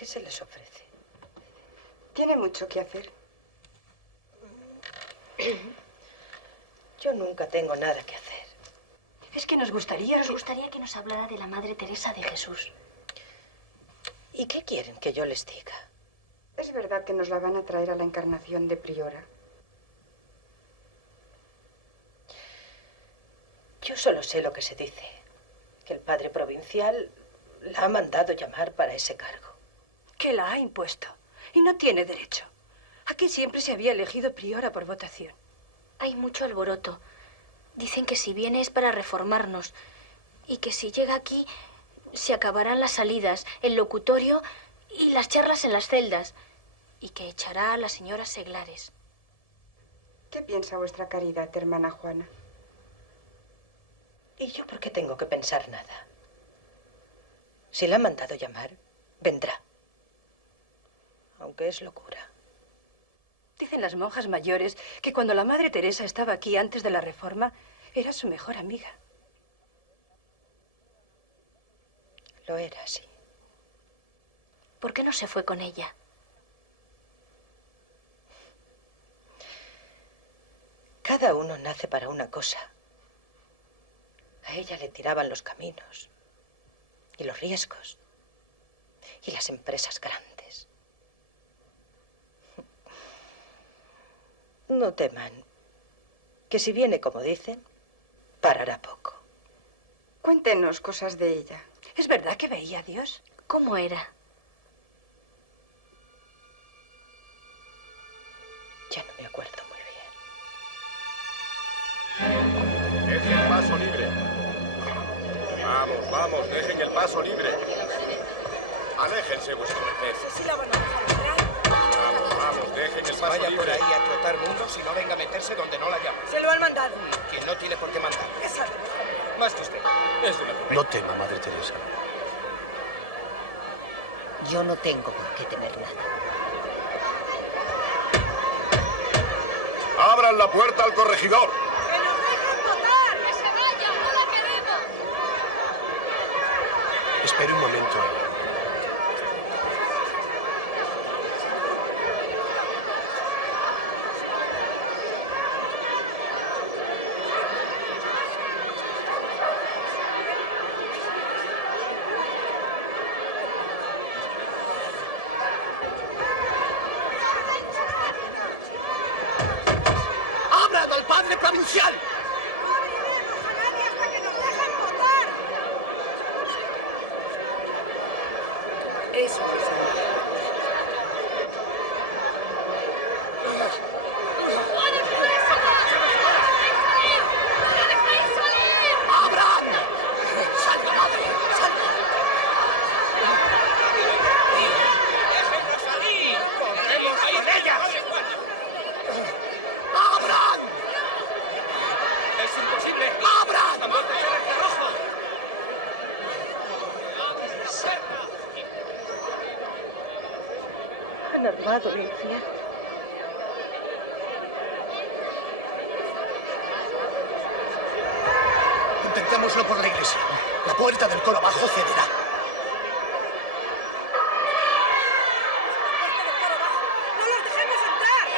¿Qué se les ofrece? Tiene mucho que hacer. Yo nunca tengo nada que hacer. Es que nos gustaría... Nos gustaría que nos hablara de la Madre Teresa de Jesús. ¿Y qué quieren que yo les diga? Es verdad que nos la van a traer a la Encarnación de Priora. Yo solo sé lo que se dice. Que el padre provincial la ha mandado llamar para ese cargo. Que la ha impuesto. Y no tiene derecho. Aquí siempre se había elegido priora por votación. Hay mucho alboroto. Dicen que si viene es para reformarnos. Y que si llega aquí, se acabarán las salidas, el locutorio y las charlas en las celdas. Y que echará a la señora Seglares. ¿Qué piensa vuestra caridad, hermana Juana? ¿Y yo por qué tengo que pensar nada? Si la han mandado llamar, vendrá. Aunque es locura. Dicen las monjas mayores que cuando la Madre Teresa estaba aquí antes de la Reforma, era su mejor amiga. Lo era, sí. ¿Por qué no se fue con ella? Cada uno nace para una cosa. A ella le tiraban los caminos y los riesgos y las empresas grandes. No teman, que si viene como dicen, parará poco. Cuéntenos cosas de ella. ¿Es verdad que veía a Dios? ¿Cómo era? Ya no me acuerdo muy bien. Dejen el paso libre. Vamos, vamos, dejen el paso libre. Aléjense, vuestra merced. Sí la van a dejar entrar. Vamos, vamos, Dejen el Que paso vaya por libre. ahí a trotar mundos y no venga a meterse donde no la llaman. Se lo han mandado. Quien no tiene por qué mandar. ¿Qué sabe? Más que usted. Es de una correcta. No tema, Madre Teresa. Yo no tengo por qué tener nada. ¡Abran la puerta al corregidor! ¡Que nos dejen votar! ¡Que se vaya! ¡No la queremos! Espere un momento. ¡Abran al padre provincial! ¡No abriremos a nadie hasta que nos dejen votar! Eso es. ¡Abran! ¡Salga, madre! ¡Salga! ¡Déjennos salir! ¡Podremos con ellas! ¡Abran! ¡Es imposible! ¡Abran! ¡La muerte será el rojo! Han armado el infierno. Intentémoslo por la iglesia. La puerta del coro abajo cederá. ¡No los dejemos entrar!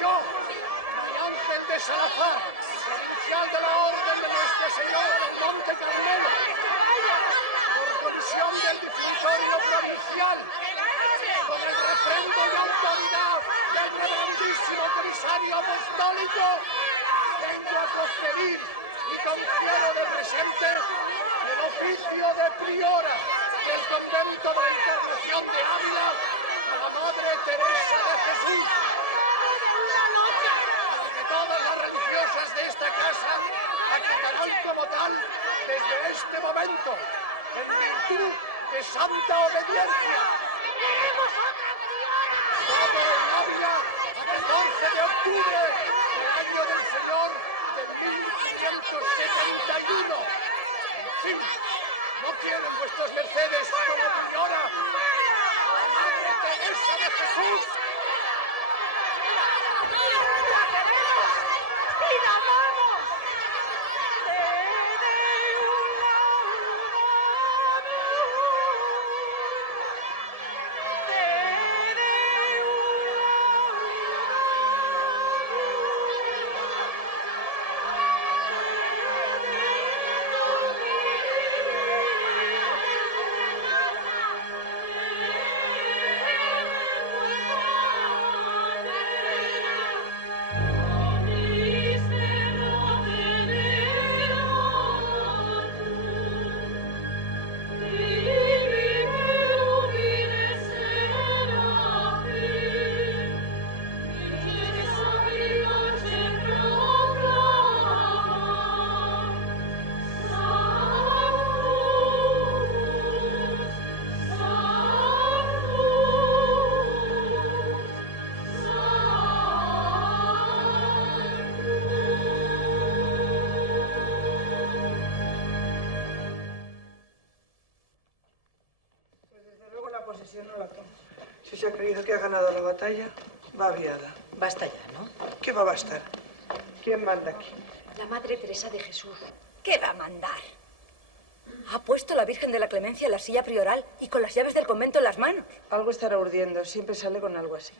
Yo, María Ángel de Salazar, provincial de la Orden de Nuestra Señora del Monte Carmelo, por comisión del difuntorio provincial, con el refrendo y autoridad del reverendísimo comisario apostólico, vengo a conferir y confiero de presente el oficio de priora del convento de la Encarnación de Ávila a la Madre Teresa de Jesús. Para que todas las religiosas de esta casa acatarán como tal desde este momento, en virtud de santa obediencia. ¡Queremos otra priora! Todo en Ávila, el 11 de octubre del año del Señor de 1571. En fin, ¿no quieren vuestras mercedes como priora? ¡Madre Teresa de Jesús! posesión no la toma. Si se ha creído que ha ganado la batalla, va aviada. Basta ya, ¿no? ¿Qué va a bastar? ¿Quién manda aquí? La Madre Teresa de Jesús. ¿Qué va a mandar? Ha puesto a la Virgen de la Clemencia en la silla prioral y con las llaves del convento en las manos. Algo estará urdiendo. Siempre sale con algo así.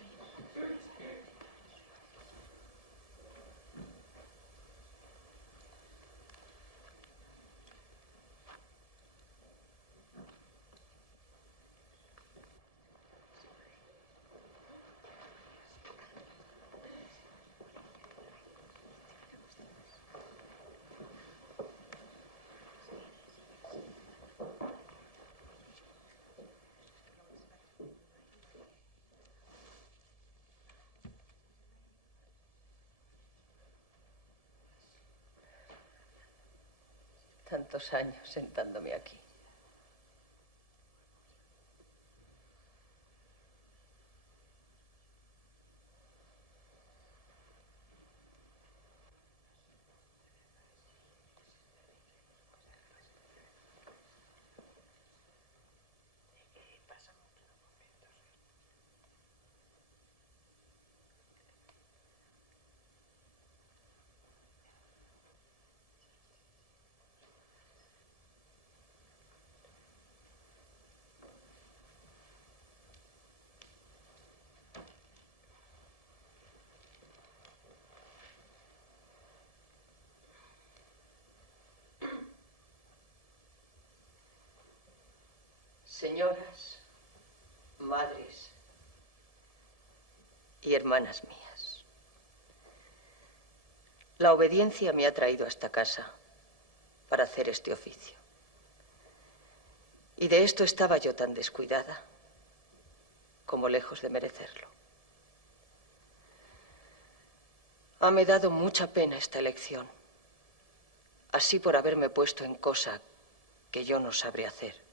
Tantos años sentándome aquí. Señoras, madres y hermanas mías, la obediencia me ha traído a esta casa para hacer este oficio. Y de esto estaba yo tan descuidada como lejos de merecerlo. Hame dado mucha pena esta elección, así por haberme puesto en cosa que yo no sabré hacer,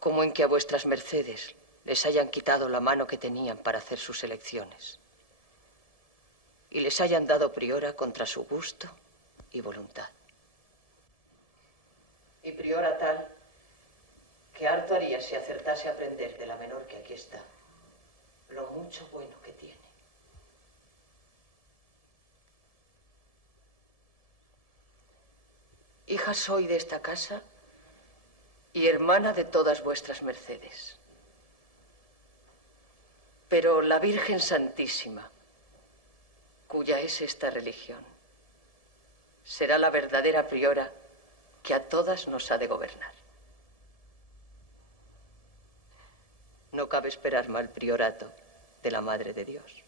como en que a vuestras mercedes les hayan quitado la mano que tenían para hacer sus elecciones y les hayan dado priora contra su gusto y voluntad. Y priora tal que harto haría si acertase a aprender de la menor que aquí está lo mucho bueno que tiene. Hija soy de esta casa y hermana de todas vuestras mercedes. Pero la Virgen Santísima, cuya es esta religión, será la verdadera priora que a todas nos ha de gobernar. No cabe esperar mal priorato de la Madre de Dios.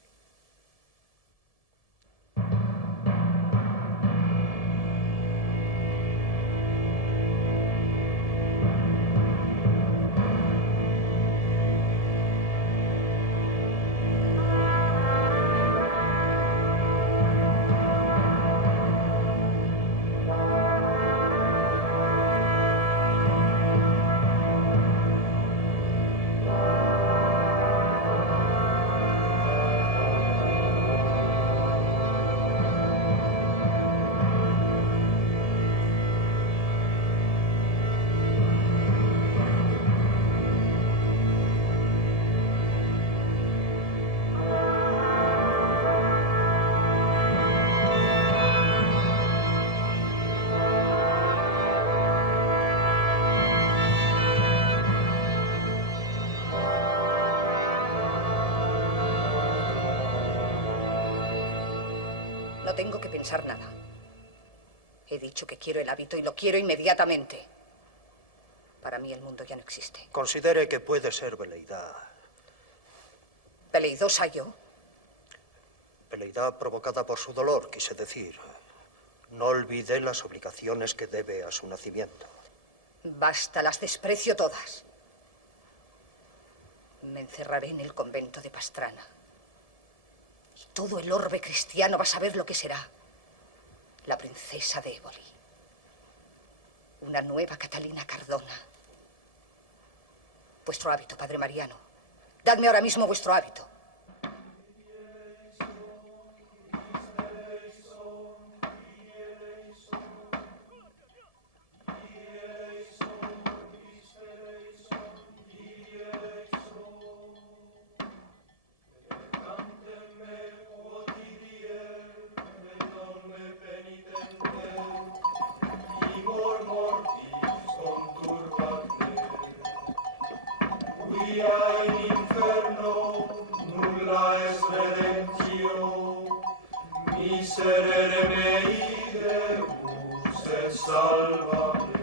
No tengo que pensar nada. He dicho que quiero el hábito y lo quiero inmediatamente. Para mí el mundo ya no existe. Considere que puede ser veleidad. ¿Veleidosa yo? Veleidad provocada por su dolor, quise decir. No olvide las obligaciones que debe a su nacimiento. Basta, las desprecio todas. Me encerraré en el convento de Pastrana. Y todo el orbe cristiano va a saber lo que será la princesa de Éboli. Una nueva Catalina Cardona. Vuestro hábito, padre Mariano. Dadme ahora mismo vuestro hábito. Via in inferno nulla est redemptio, miserere mei Deus et salva me.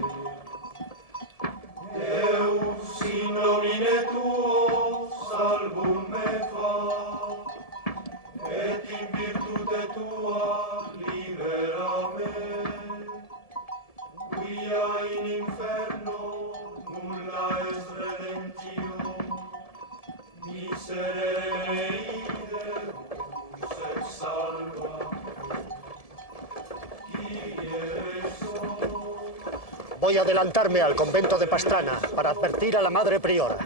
Deus in nomine tuo salvum me fa, et in virtute tua libera me. Via in inferno nulla est redemptio, miserere mei Deus et salva me. Kyrie eleison. Voy a adelantarme al convento de Pastrana para advertir a la madre priora.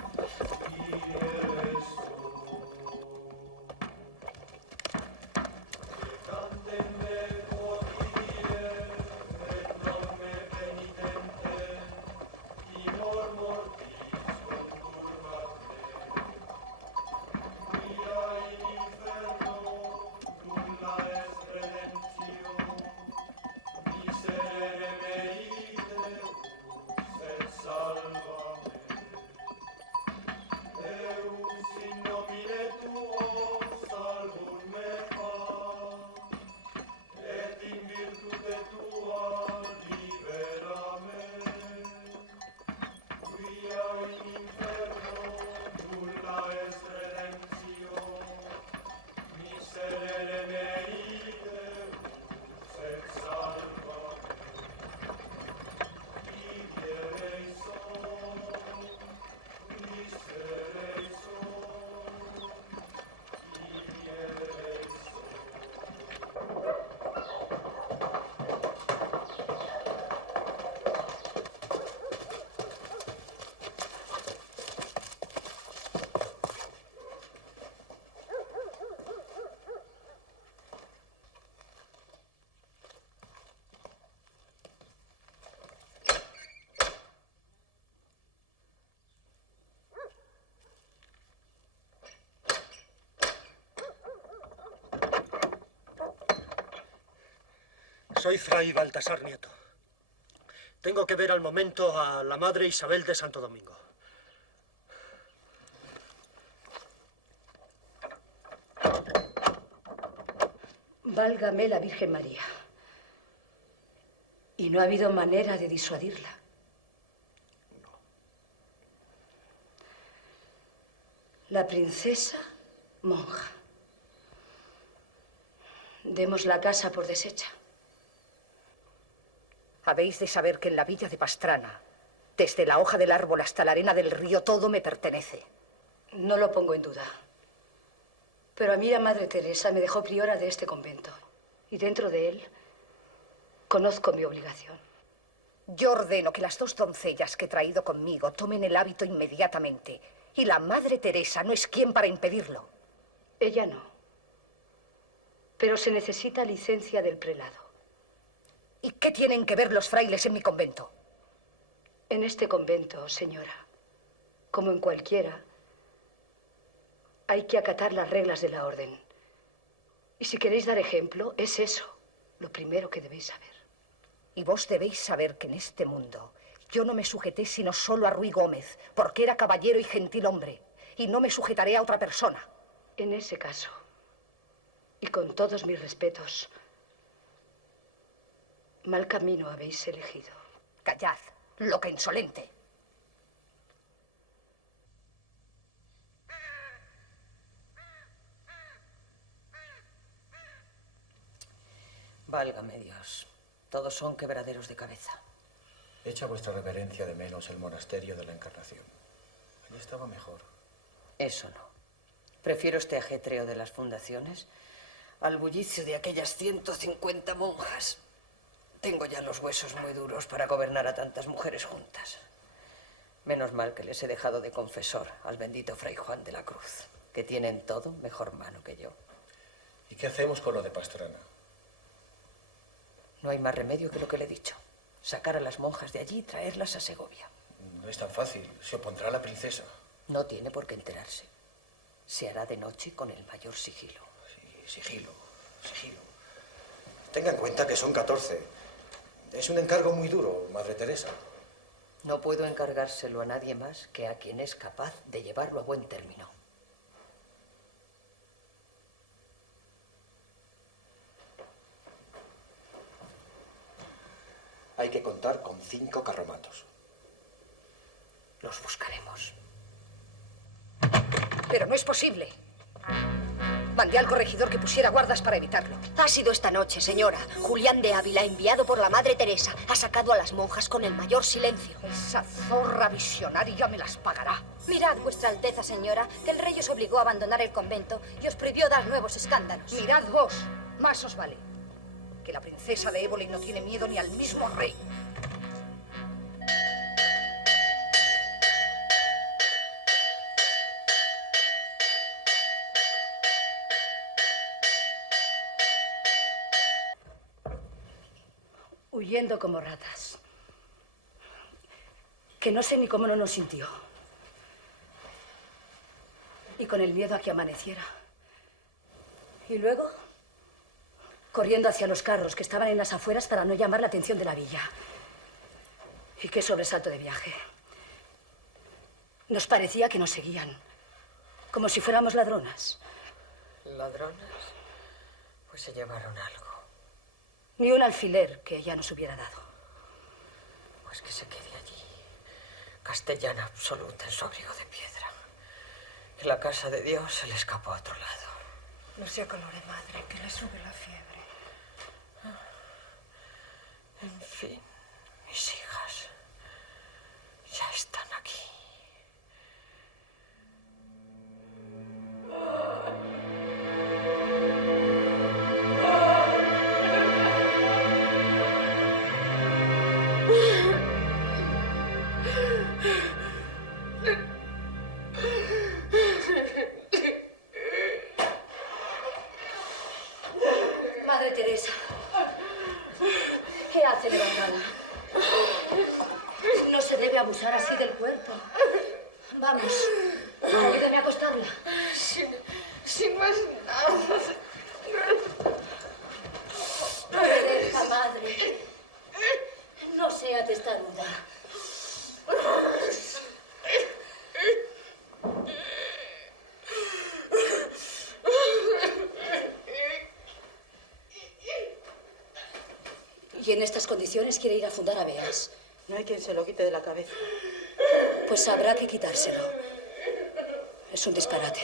Soy Fray Baltasar Nieto. Tengo que ver al momento a la Madre Isabel de Santo Domingo. Válgame la Virgen María. ¿Y no ha habido manera de disuadirla? No. La princesa monja. Demos la casa por deshecha. Habéis de saber que en la villa de Pastrana, desde la hoja del árbol hasta la arena del río, todo me pertenece. No lo pongo en duda. Pero a mí la Madre Teresa me dejó priora de este convento. Y dentro de él, conozco mi obligación. Yo ordeno que las 2 doncellas que he traído conmigo tomen el hábito inmediatamente. Y la Madre Teresa no es quien para impedirlo. Ella no. Pero se necesita licencia del prelado. ¿Y qué tienen que ver los frailes en mi convento? En este convento, señora, como en cualquiera, hay que acatar las reglas de la orden. Y si queréis dar ejemplo, es eso lo primero que debéis saber. Y vos debéis saber que en este mundo yo no me sujeté sino solo a Ruy Gómez, porque era caballero y gentil hombre, y no me sujetaré a otra persona. En ese caso, y con todos mis respetos, mal camino habéis elegido. Callad, loca insolente. Válgame Dios. Todos son quebraderos de cabeza. Echa vuestra reverencia de menos el monasterio de la Encarnación. Allí estaba mejor. Eso no. Prefiero este ajetreo de las fundaciones al bullicio de aquellas 150 monjas. Tengo ya los huesos muy duros para gobernar a tantas mujeres juntas. Menos mal que les he dejado de confesor al bendito Fray Juan de la Cruz, que tiene en todo mejor mano que yo. ¿Y qué hacemos con lo de Pastrana? No hay más remedio que lo que le he dicho. Sacar a las monjas de allí y traerlas a Segovia. No es tan fácil. Se opondrá la princesa. No tiene por qué enterarse. Se hará de noche con el mayor sigilo. Sí, sigilo, sigilo. Tenga en cuenta que son 14. Es un encargo muy duro, Madre Teresa. No puedo encargárselo a nadie más que a quien es capaz de llevarlo a buen término. Hay que contar con 5 carromatos. Los buscaremos. Pero no es posible. Mandé al corregidor que pusiera guardas para evitarlo. Ha sido esta noche, señora. Julián de Ávila, enviado por la Madre Teresa, ha sacado a las monjas con el mayor silencio. Esa zorra visionaria me las pagará. Mirad, vuestra alteza, señora, que el rey os obligó a abandonar el convento y os prohibió dar nuevos escándalos. Mirad vos, más os vale. Que la princesa de Éboli no tiene miedo ni al mismo rey. Huyendo como ratas. Que no sé ni cómo no nos sintió. Y con el miedo a que amaneciera. Y luego, corriendo hacia los carros que estaban en las afueras para no llamar la atención de la villa. Y qué sobresalto de viaje. Nos parecía que nos seguían, como si fuéramos ladronas. ¿Ladronas? Pues se llevaron algo. Ni un alfiler que ella nos hubiera dado. Pues que se quede allí, castellana absoluta en su abrigo de piedra. En la casa de Dios se le escapó a otro lado. No se acolore, madre, que le sube la fiebre. En fin, mis hijas ya están aquí. Madre Teresa, ¿qué hace levantada? No se debe abusar así del cuerpo. Vamos, ayúdame a acostarla. Sin más nada. Obedezca, madre. No sea testaruda. ¿Y en estas condiciones quiere ir a fundar a Beas? No hay quien se lo quite de la cabeza. Pues habrá que quitárselo. Es un disparate.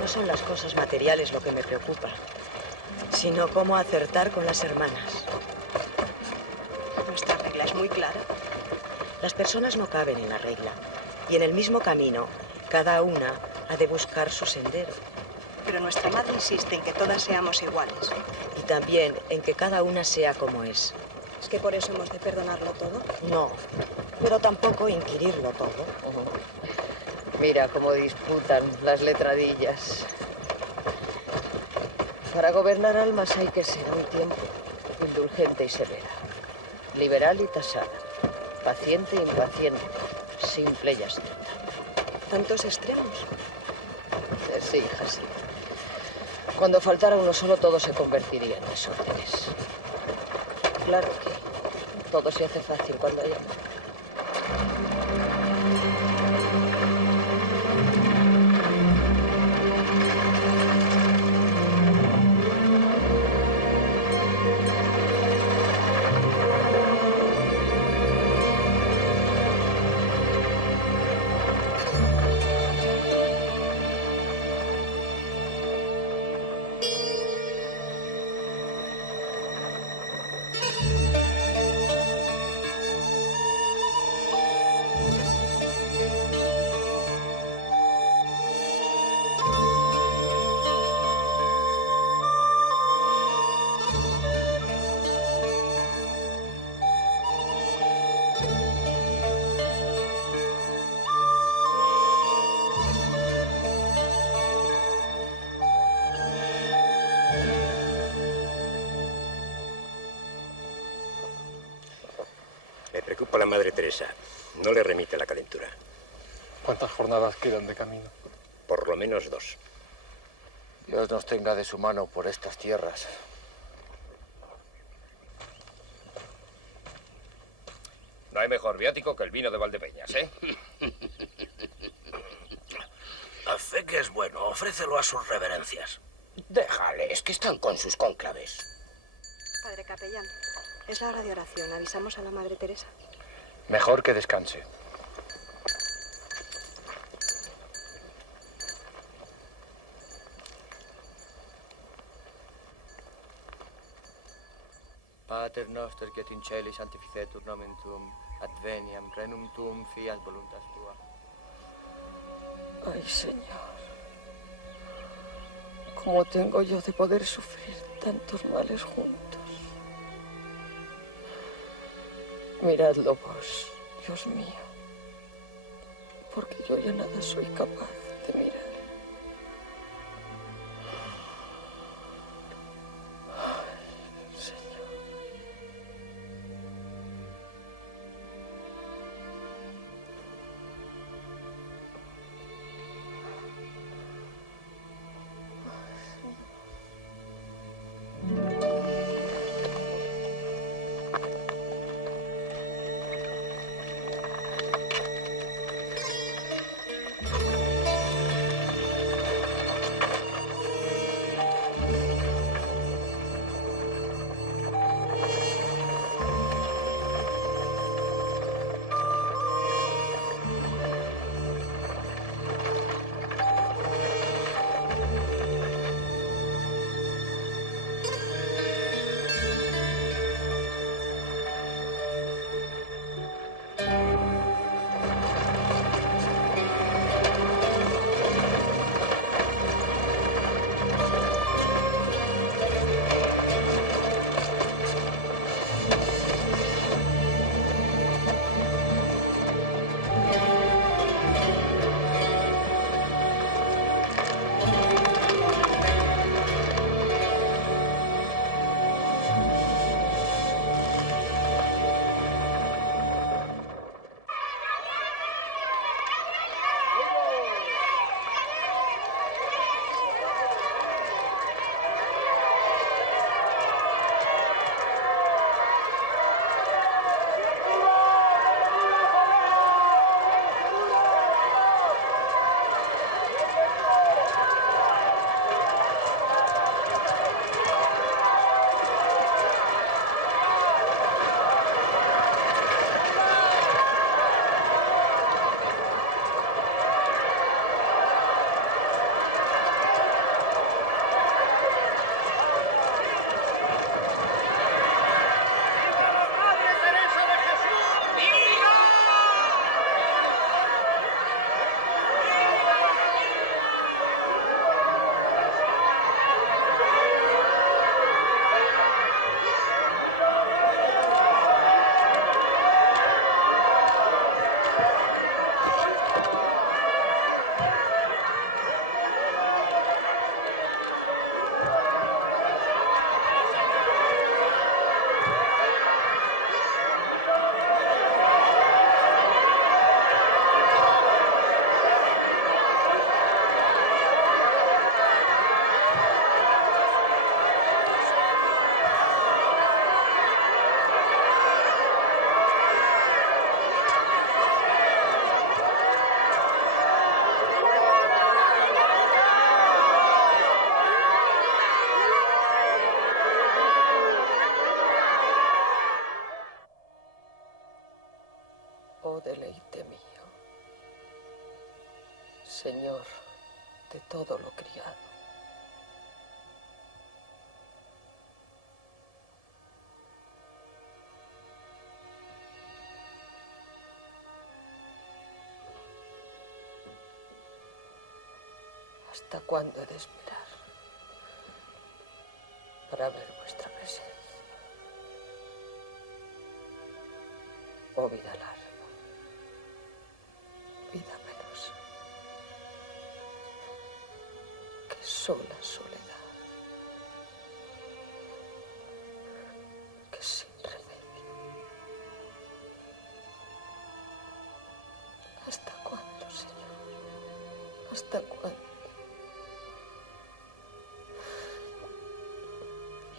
No son las cosas materiales lo que me preocupa, sino cómo acertar con las hermanas. Nuestra regla es muy clara. Las personas no caben en la regla, y en el mismo camino, cada una ha de buscar su sendero. Pero nuestra madre insiste en que todas seamos iguales. Y también en que cada una sea como es. ¿Es que por eso hemos de perdonarlo todo? No, pero tampoco inquirirlo todo. Mira cómo disputan las letradillas. Para gobernar almas hay que ser a un tiempo indulgente y severa, liberal y tasada, paciente e impaciente, simple y astuta. ¿Tantos extremos? Sí, hija, sí. Cuando faltara uno solo, todo se convertiría en desórdenes. Claro que todo se hace fácil cuando hay amor. con la Madre Teresa. No le remite la calentura. ¿Cuántas jornadas quedan de camino? Por lo menos 2. Dios nos tenga de su mano por estas tierras. No hay mejor viático que el vino de Valdepeñas, ¿eh? A fe que es bueno, ofrécelo a sus reverencias. Déjales, que están con sus cónclaves. Padre capellán, es la hora de oración. ¿Avisamos a la Madre Teresa? Mejor que descanse. Pater noster, qui et in celi sanctificetur nomen tuum, adveniam regnum tuum, fiat voluntas tua. Ay, Señor, ¿cómo tengo yo de poder sufrir tantos males juntos? Miradlo vos, Dios mío, porque yo ya nada soy capaz de mirar. Oh deleite mío, Señor de todo lo criado. ¿Hasta cuándo he de esperar para ver vuestra presencia? Oh vida larga, vida penosa, que sola soledad, que sin remedio,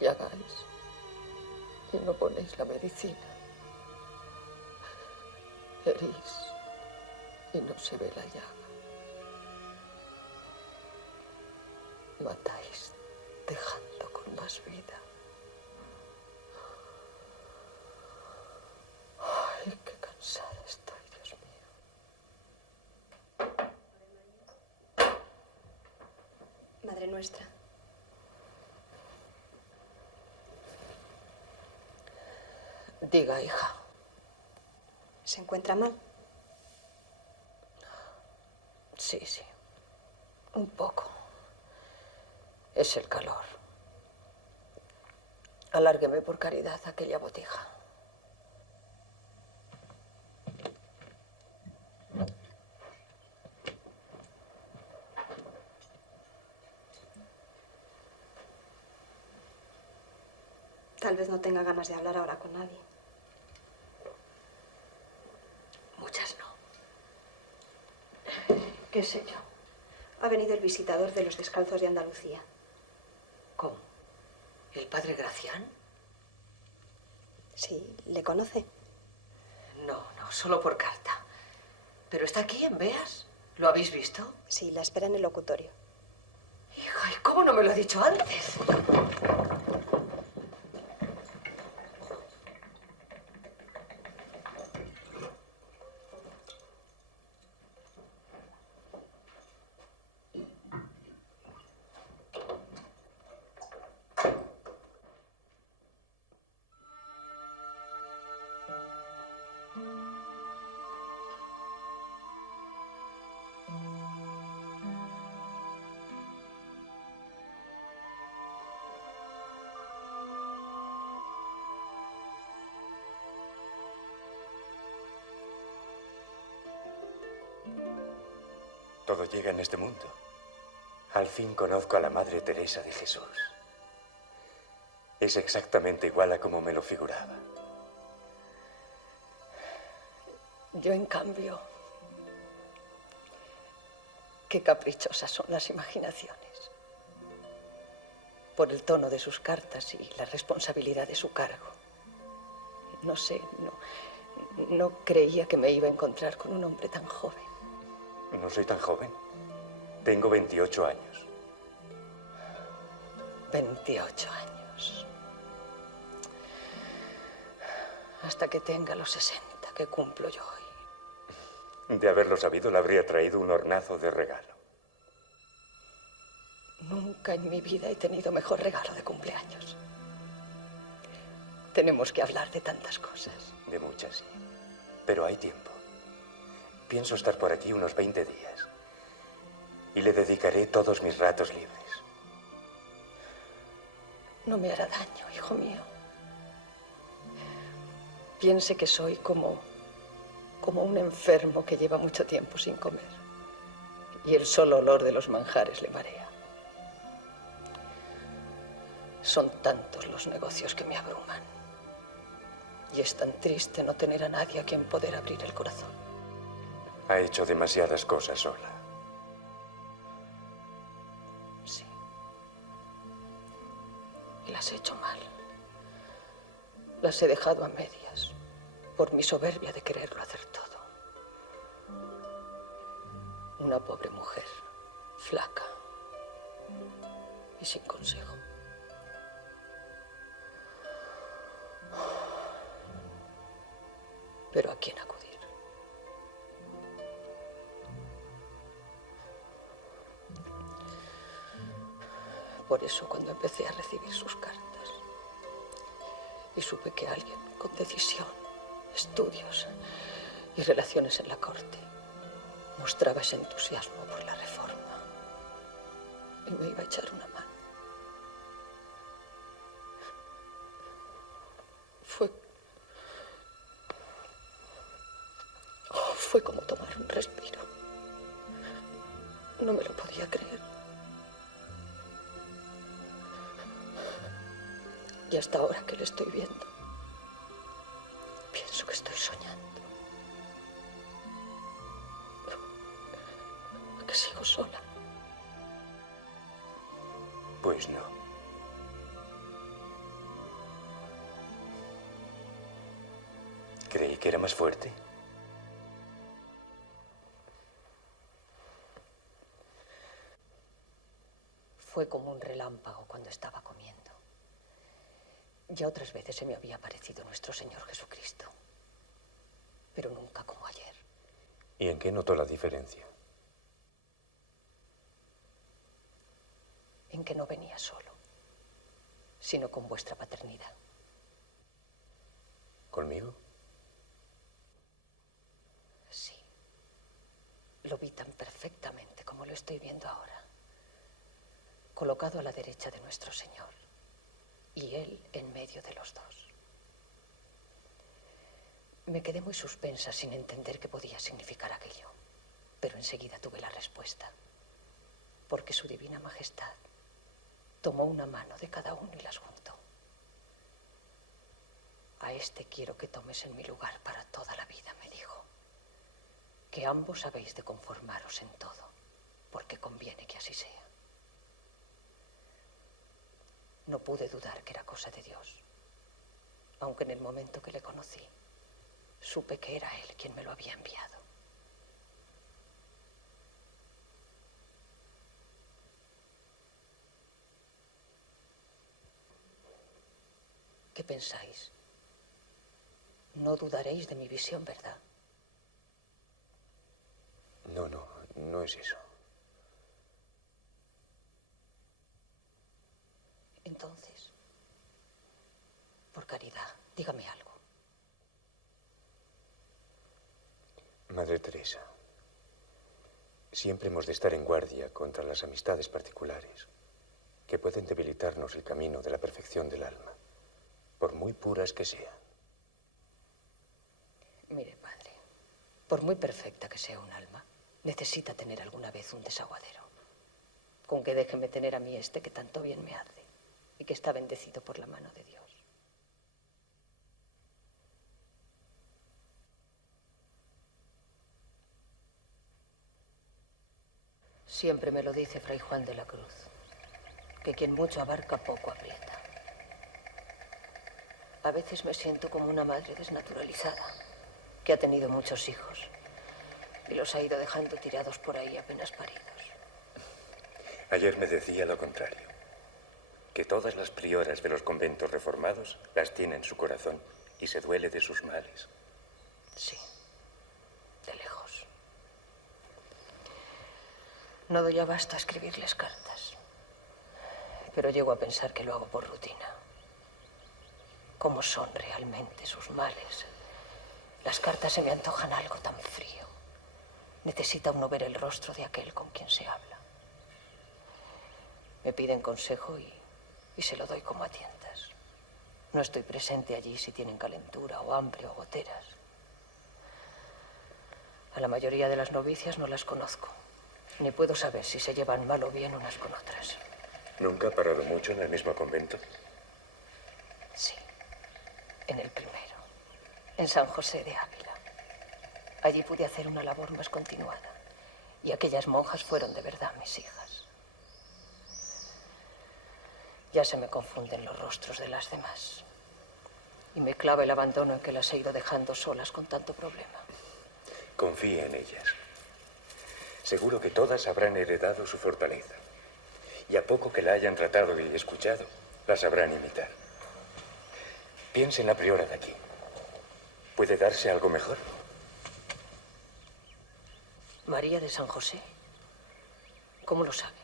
embriagáis y no ponéis la medicina. Herís y no se ve la llaga. Matáis dejando con más vida. Ay, qué cansada estoy, Dios mío. Madre nuestra. Diga, hija. ¿Se encuentra mal? Sí, sí. Un poco. Es el calor. Alárgueme por caridad aquella botija. Tal vez no tenga ganas de hablar ahora con nadie. Muchas no. ¿Qué sé yo? Ha venido el visitador de los descalzos de Andalucía. ¿Cómo? ¿El padre Gracián? Sí, ¿le conoce? No, solo por carta. ¿Pero está aquí, en Beas? ¿Lo habéis visto? Sí, la espera en el locutorio. Hija, ¿y cómo no me lo ha dicho antes? Todo llega en este mundo. Al fin conozco a la Madre Teresa de Jesús. Es exactamente igual a como me lo figuraba. Yo, en cambio, qué caprichosas son las imaginaciones. Por el tono de sus cartas y la responsabilidad de su cargo. No sé, no creía que me iba a encontrar con un hombre tan joven. No soy tan joven. Tengo 28 años. 28 años. Hasta que tenga los 60, que cumplo yo hoy. De haberlo sabido, le habría traído un hornazo de regalo. Nunca en mi vida he tenido mejor regalo de cumpleaños. Tenemos que hablar de tantas cosas. De muchas, sí. Pero hay tiempo. Pienso estar por aquí unos 20 días. Y le dedicaré todos mis ratos libres. No me hará daño, hijo mío. Piense que soy como un enfermo que lleva mucho tiempo sin comer. Y el solo olor de los manjares le marea. Son tantos los negocios que me abruman. Y es tan triste no tener a nadie a quien poder abrir el corazón. Ha hecho demasiadas cosas sola. Sí. Y las he hecho mal. Las he dejado a medias por mi soberbia de quererlo hacer todo. Una pobre mujer, flaca y sin consejo. Pero ¿a quién acudir? Por eso, cuando empecé a recibir sus cartas y supe que alguien con decisión, estudios y relaciones en la corte mostraba ese entusiasmo por la reforma y me iba a echar una mano, fue como tomar un respiro. No me lo podía creer. Y hasta ahora que le estoy viendo, pienso que estoy soñando. Que sigo sola. Pues no. Creí que era más fuerte. Fue como un relámpago cuando estaba comiendo. Ya otras veces se me había aparecido nuestro Señor Jesucristo, pero nunca como ayer. ¿Y en qué notó la diferencia? En que no venía solo, sino con vuestra paternidad. ¿Conmigo? Sí. Lo vi tan perfectamente como lo estoy viendo ahora. Colocado a la derecha de nuestro Señor, y Él en medio de los dos. Me quedé muy suspensa sin entender qué podía significar aquello, pero enseguida tuve la respuesta, porque su divina majestad tomó una mano de cada uno y las juntó. A este quiero que tomes en mi lugar para toda la vida, me dijo, que ambos habéis de conformaros en todo, porque conviene que así sea. No pude dudar que era cosa de Dios, aunque en el momento que le conocí, supe que era Él quien me lo había enviado. ¿Qué pensáis? No dudaréis de mi visión, ¿verdad? No es eso. Entonces, por caridad, dígame algo. Madre Teresa, siempre hemos de estar en guardia contra las amistades particulares que pueden debilitarnos el camino de la perfección del alma, por muy puras que sean. Mire, padre, por muy perfecta que sea un alma, necesita tener alguna vez un desaguadero. Con que déjeme tener a mí este que tanto bien me hace y que está bendecido por la mano de Dios. Siempre me lo dice Fray Juan de la Cruz, que quien mucho abarca, poco aprieta. A veces me siento como una madre desnaturalizada, que ha tenido muchos hijos y los ha ido dejando tirados por ahí apenas paridos. Ayer me decía lo contrario, que todas las prioras de los conventos reformados las tiene en su corazón y se duele de sus males. Sí, de lejos. No doy abasto a escribirles cartas, pero llego a pensar que lo hago por rutina. ¿Cómo son realmente sus males? Las cartas se me antojan algo tan frío. Necesita uno ver el rostro de aquel con quien se habla. Me piden consejo y se lo doy como a tientas. No estoy presente allí si tienen calentura o hambre o goteras. A la mayoría de las novicias no las conozco, ni puedo saber si se llevan mal o bien unas con otras. ¿Nunca ha parado mucho en el mismo convento? Sí, en el primero, en San José de Ávila. Allí pude hacer una labor más continuada, y aquellas monjas fueron de verdad mis hijas. Ya se me confunden los rostros de las demás, y me clava el abandono en que las he ido dejando solas con tanto problema. Confíe en ellas. Seguro que todas habrán heredado su fortaleza, y a poco que la hayan tratado y escuchado, la sabrán imitar. Piense en la priora de aquí. ¿Puede darse algo mejor? María de San José. ¿Cómo lo sabe?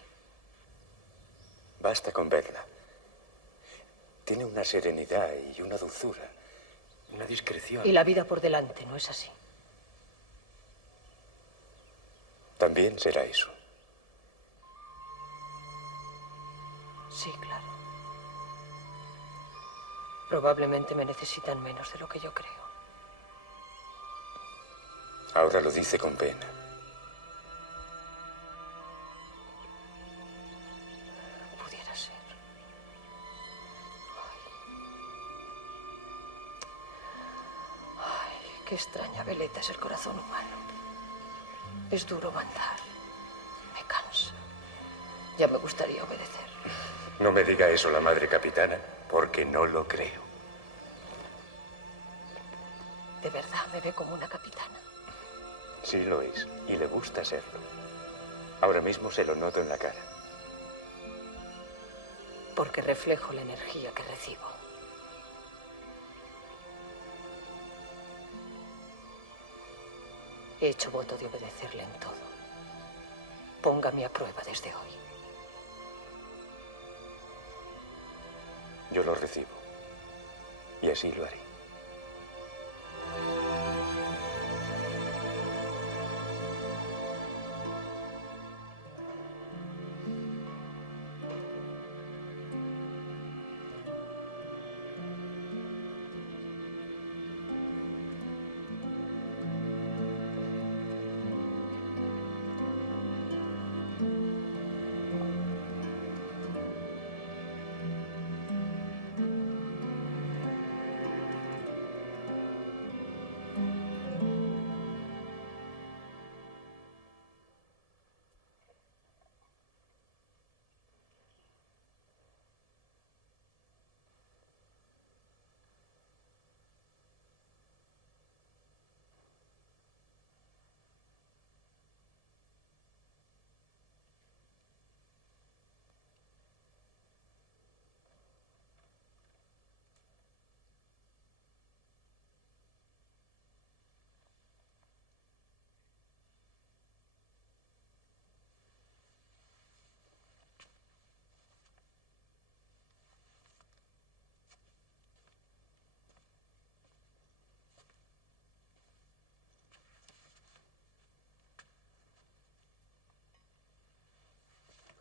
Basta con verla. Tiene una serenidad y una dulzura, una discreción. Y la vida por delante, ¿no es así? También será eso. Sí, claro. Probablemente me necesitan menos de lo que yo creo. Ahora lo dice con pena. Pudiera ser. Ay, qué extraña veleta es el corazón humano. Es duro mandar. Me cansa. Ya me gustaría obedecer. No me diga eso la madre capitana, porque no lo creo. De verdad, me ve como una capitana. Sí lo es, y le gusta serlo. Ahora mismo se lo noto en la cara. Porque reflejo la energía que recibo. He hecho voto de obedecerle en todo. Póngame a prueba desde hoy. Yo lo recibo. Y así lo haré.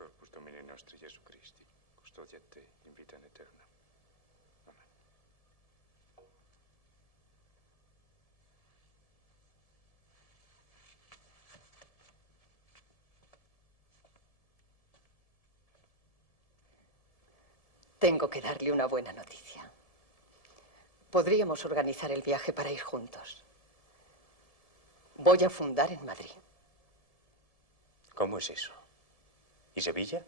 Corpus Domini nostri Jesu Christi, custodia te in vita eterna. Amen. Tengo que darle una buena noticia. Podríamos organizar el viaje para ir juntos. Voy a fundar en Madrid. ¿Cómo es eso? ¿Y Sevilla?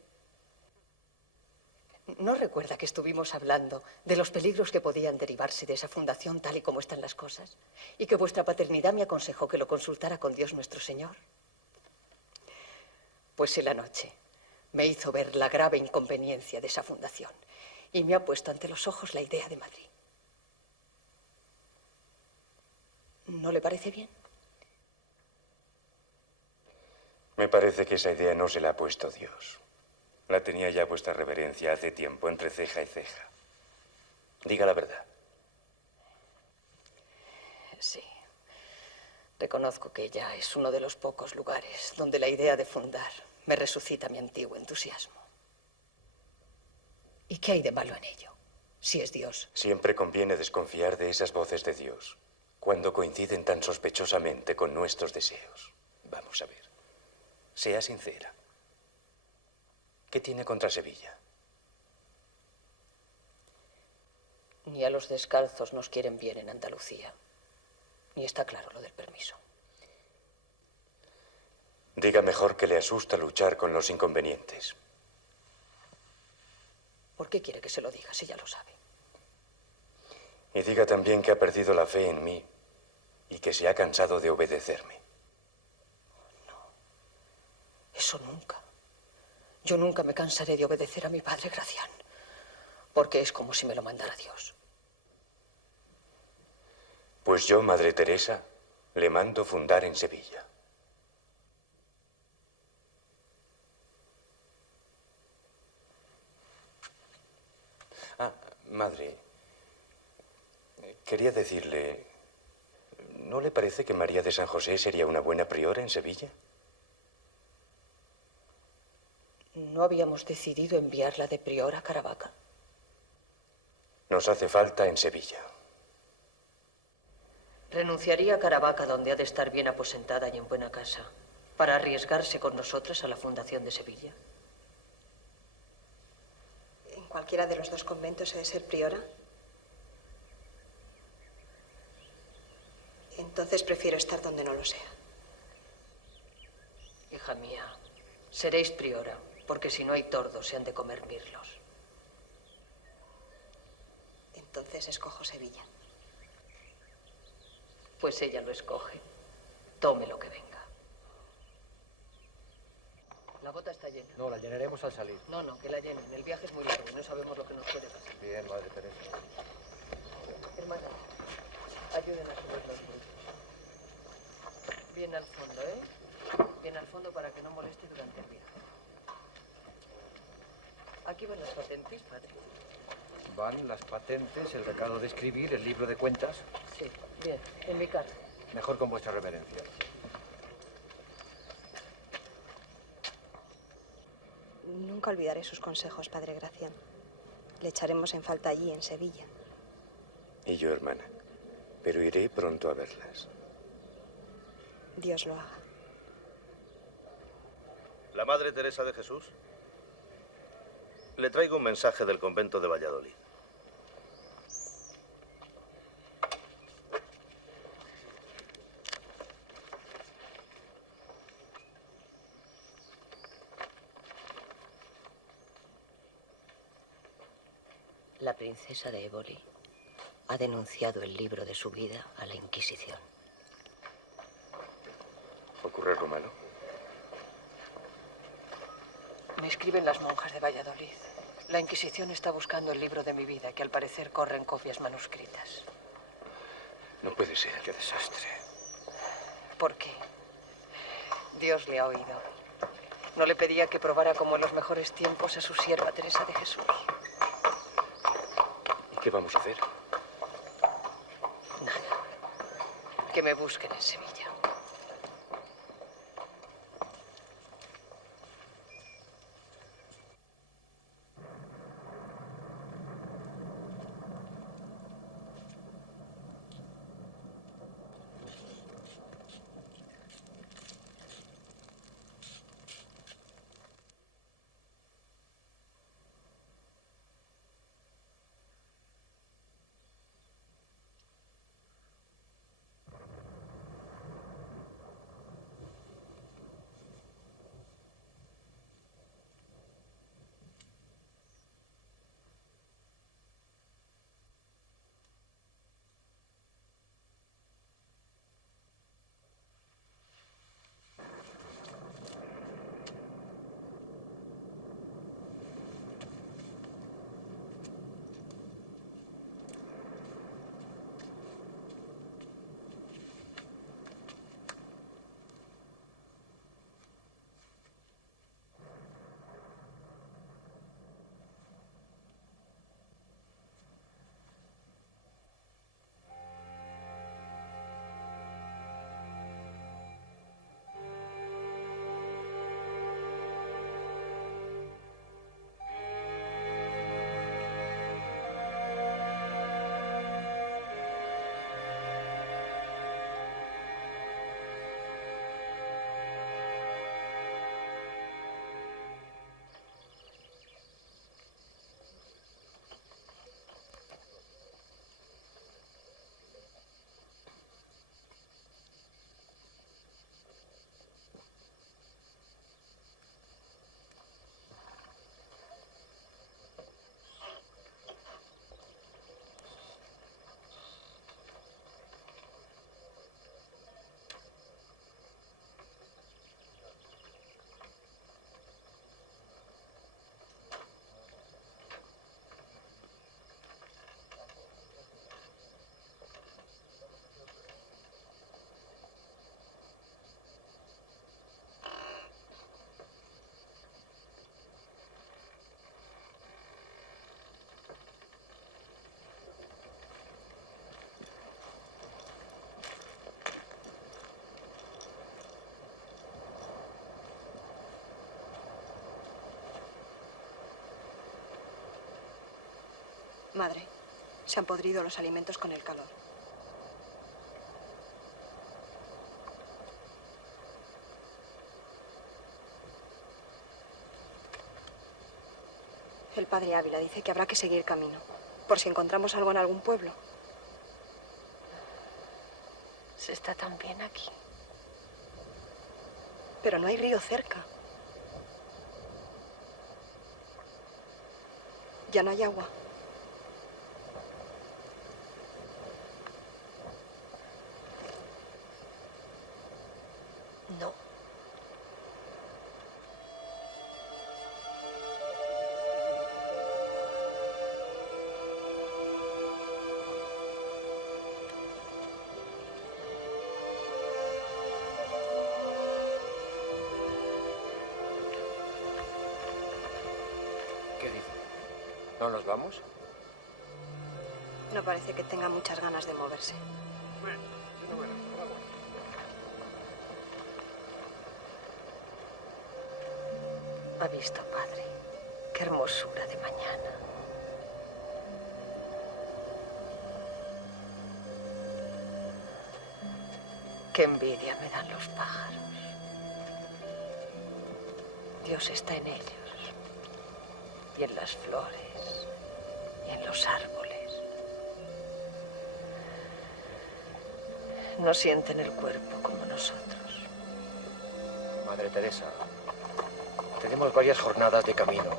¿No recuerda que estuvimos hablando de los peligros que podían derivarse de esa fundación tal y como están las cosas? Y que vuestra paternidad me aconsejó que lo consultara con Dios nuestro Señor. Pues en la noche me hizo ver la grave inconveniencia de esa fundación y me ha puesto ante los ojos la idea de Madrid. ¿No le parece bien? Me parece que esa idea no se la ha puesto Dios. La tenía ya vuestra reverencia hace tiempo, entre ceja y ceja. Diga la verdad. Sí. Reconozco que ya es uno de los pocos lugares donde la idea de fundar me resucita mi antiguo entusiasmo. ¿Y qué hay de malo en ello? Si es Dios. Siempre conviene desconfiar de esas voces de Dios cuando coinciden tan sospechosamente con nuestros deseos. Vamos a ver. Sea sincera. ¿Qué tiene contra Sevilla? Ni a los descalzos nos quieren bien en Andalucía. Ni está claro lo del permiso. Diga mejor que le asusta luchar con los inconvenientes. ¿Por qué quiere que se lo diga si ya lo sabe? Y diga también que ha perdido la fe en mí y que se ha cansado de obedecerme. Eso nunca. Yo nunca me cansaré de obedecer a mi padre Gracián, porque es como si me lo mandara Dios. Pues yo, Madre Teresa, le mando fundar en Sevilla. Madre, quería decirle, ¿no le parece que María de San José sería una buena priora en Sevilla? ¿No habíamos decidido enviarla de priora a Caravaca? Nos hace falta en Sevilla. Renunciaría a Caravaca, donde ha de estar bien aposentada y en buena casa, para arriesgarse con nosotras a la fundación de Sevilla. ¿En cualquiera de los dos conventos he de ser priora? Entonces prefiero estar donde no lo sea. Hija mía, seréis priora, porque si no hay tordos se han de comer mirlos. Entonces escojo Sevilla. Pues ella lo escoge. Tome lo que venga. La bota está llena. No, la llenaremos al salir. No, que la llenen. El viaje es muy largo y no sabemos lo que nos puede pasar. Bien, Madre Teresa. Hermana, ayuden a subir los bultos. Bien al fondo, ¿eh? Bien al fondo para que no moleste durante el viaje. Aquí van las patentes, padre. Van las patentes, el recado de escribir, el libro de cuentas. Sí, bien, en mi cara. Mejor con vuestra reverencia. Nunca olvidaré sus consejos, padre Gracián. Le echaremos en falta allí, en Sevilla. Y yo, hermana. Pero iré pronto a verlas. Dios lo haga. La Madre Teresa de Jesús. Le traigo un mensaje del convento de Valladolid. La princesa de Éboli ha denunciado el libro de su vida a la Inquisición. ¿Ocurre algo malo? Me escriben las monjas de Valladolid. La Inquisición está buscando el libro de mi vida, que al parecer corren copias manuscritas. No puede ser. Qué desastre. ¿Por qué? Dios le ha oído. No le pedía que probara como en los mejores tiempos a su sierva Teresa de Jesús. ¿Y qué vamos a hacer? Nada. Que me busquen en Sevilla. Madre, se han podrido los alimentos con el calor. El padre Ávila dice que habrá que seguir camino, por si encontramos algo en algún pueblo. Se está tan bien aquí. Pero no hay río cerca. Ya no hay agua. ¿No nos vamos? No parece que tenga muchas ganas de moverse. ¿Ha visto, padre? Qué hermosura de mañana. Qué envidia me dan los pájaros. Dios está en ellos, y en las flores, y en los árboles. No sienten el cuerpo como nosotros. Madre Teresa, tenemos varias jornadas de camino.